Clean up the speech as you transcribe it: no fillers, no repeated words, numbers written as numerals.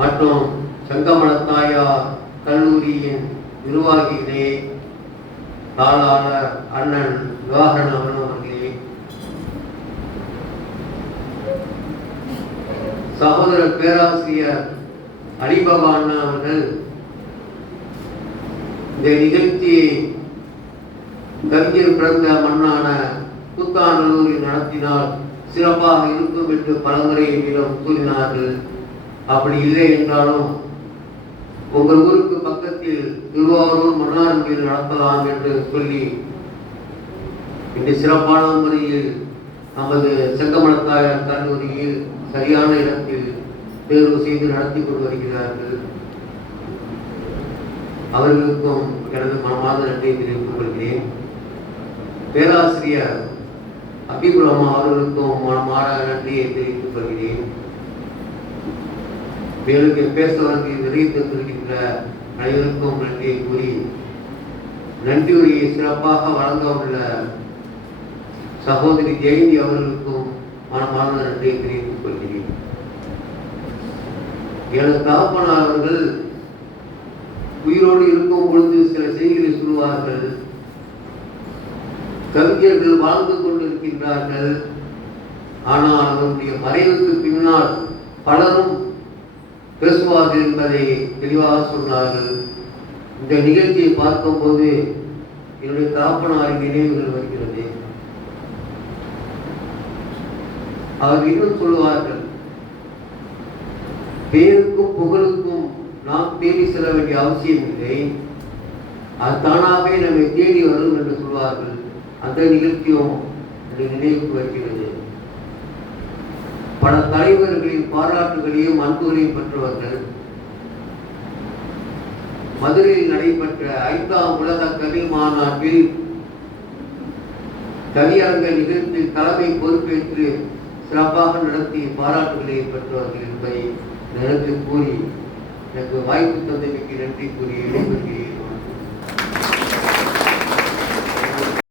மற்றும் செங்கமலத்தாயார் கல்லூரியின் நிர்வாகிகளே, தாளாளர் அண்ணன் விவாகரன் அவர்களே, சகோதரர் பேராசிரியர் அலிபவான் அவர்கள் இந்த நிகழ்ச்சியை கவிஞர் பிறந்த மண்ணான கூத்தாநல்லூரில் நடத்தினால் சிறப்பாக இருக்கும் என்று பலமுறை என்னிடம் கூறினார்கள். அப்படி இல்லை என்றாலும் உங்கள் ஊருக்கு பக்கத்தில் திருவாரூர் மன்னார்குடியில் நடத்தலாம் என்று சொல்லி இன்று சிறப்பான முறையில் நமது செங்கமலத்தாயார் கல்லூரியில் சரியான இடத்தில் தேர்வு செய்து நடத்தி கொண்டு வருகிறார்கள். அவர்களுக்கும் எனது மனமார்ந்த நன்றியை தெரிவித்துக் கொள்கிறேன். பேராசிரியர் அபிபுரமா அவர்களுக்கும் மனமார்ந்த நன்றியை தெரிவித்துக் கொள்கிறேன். மேலும் பேசுவதற்கு நிறைவேற்றிருக்கின்ற அனைவருக்கும் நன்றியை கூறி, நன்றி உரையை சிறப்பாக வழங்க உள்ள சகோதரி ஜெயந்தி அவர்களுக்கும் மனமார்ந்த நன்றியை தெரிவித்துக் கொள்கிறேன். எனது தகப்பனார் அவர்கள் உயிரோடு இருக்கும் பொழுது சில செய்திகளை சொல்வார்கள். கவிஞர்கள் வாழ்ந்து கொண்டிருக்கின்றார்கள், ஆனால் அவருடைய மறைவுக்கு பின்னால் பலரும் பேசுவார்கள் என்பதை தெளிவாக சொன்னார்கள். இந்த நிகழ்ச்சியை பார்க்கும்போது என்னுடைய தகப்பனாரின் நினைவுகள் வருகிறது. அவர் இன்னும் சொல்லுவார்கள், பேருக்கும் புகழுக்கும் நாம் தேடி செல்ல வேண்டிய அவசியம் இல்லை, அது தானாகவே நம்மை தேடி வரும் என்று சொல்வார்கள். அந்த நிகழ்ச்சியும் நினைவுக்கு வருகிறது. பல தலைவர்களின் பாராட்டுகளையும் அன்புகளையும் பெற்றவர்கள். மதுரையில் நடைபெற்ற 5ஆம் உலக கவி மாநாட்டில் கவியரங்க நிகழ்ச்சியில் தலைமை பொறுப்பேற்று சிறப்பாக நடத்தி பாராட்டுகளை பெற்றவர்கள் என்பதை எனக்கு கூறி, எனக்கு வாய்ப்பு தந்தமைக்கு நன்றி கூறி விடைபெறுகிறேன்.